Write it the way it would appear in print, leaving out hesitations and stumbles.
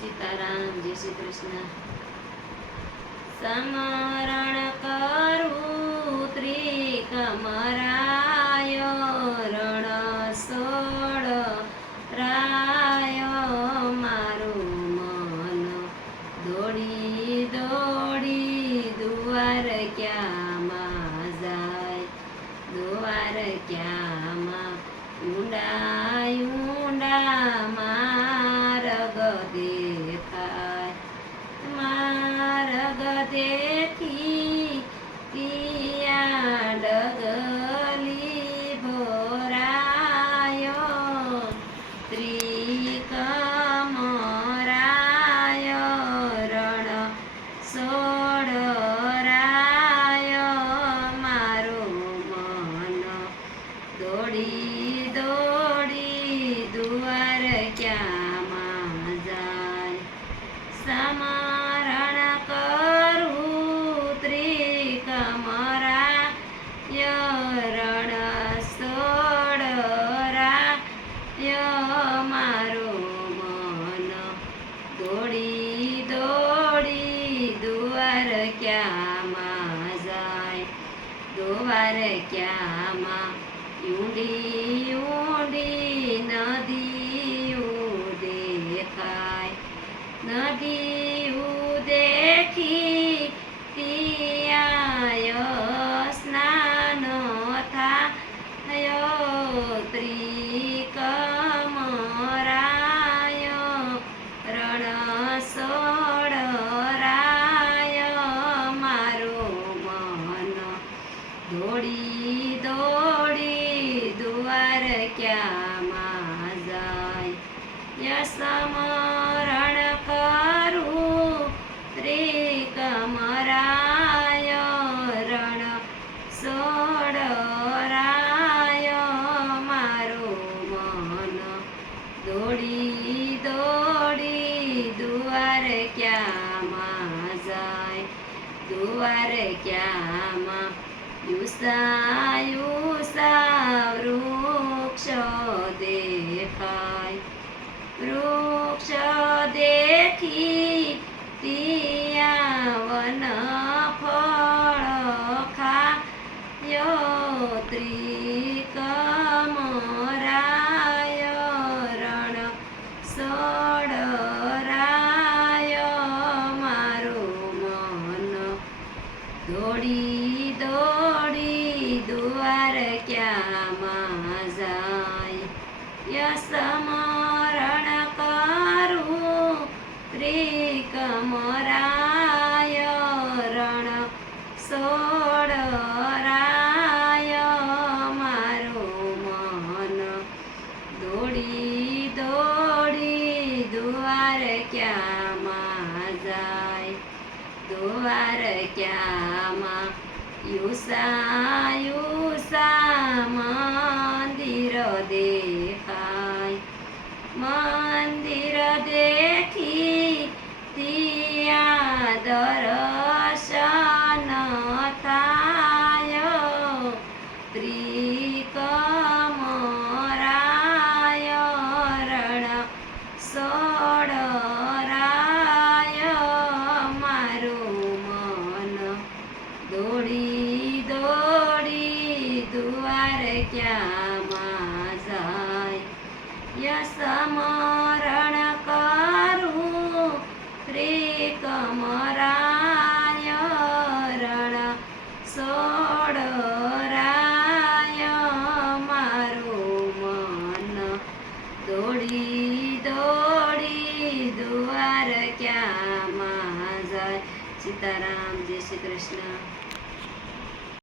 સીતારામ, જય શ્રી કૃષ્ણ. સમરણ કરું ત્રિકમરાય, રણ સોળ રાય, મારું મન દોડી દોડી દુવાર ક્યાંમાં જાય, દુવાર ક્યાંમાં ઊંડા ઊંડા માર્ગ દેખાય, માર્ગ દેખી કિયા ડગલી ભરાયો, ત્રિકમરાય રણ સોળ રાય, મારું મન દોડી દોડી દુવાર ક્યાંમાં જાય, સમરણ કરું ત્રિકમરાય, રણ સોળ રાય, મારું મન દોડી દોડી દુવાર ક્યાંમાં જાય, દુવાર ક્યાંમાં ઊંડી ઊંડી નદીયું દેખાય, નદીયું દેખી ત્યાં સ્નાન થાયો, ત્રિકમરાય રણ સોળ રાય, મારું મન દોડી દોડી દુવાર ક્યાંમાં જાય, સમરણ કરું ત્રિકમરાય, રણ સોળ રાય, મારું મન દોડી દોડી દુવાર ક્યાંમાં જાય, દુવાર ક્યાંમાં યુસા યુસા વૃક્ષ દેખાય, વૃક્ષ દેખી ત્યાં વન ફળ ખાયો, ત્રિકમરાય રણ સોળ રાય, મારું મન દોડી દોડી દુવાર ક્યાંમાં જાય, સમરણ કરું ત્રિકમરાય, રણ સોળ રાય, મારું મન દોડી દોડી દુવાર ક્યાંમાં જાય, દુવાર ક્યાંમાં યુસા યુસા મંદિર દેખાય, મંદિર દેખી ત્યાં દર્શન થાયો, ત્રિકમરાય રણ સોળ રાય, મારું મન દોડી દોડી દુવાર ક્યાંમાં જાય, સમરણ કરું ત્રિકમરાય, રણ સોળ રાય, મારું મન દોડી દોડી દુવાર ક્યાંમાં જાય. સીતારામ, જય શ્રી કૃષ્ણ.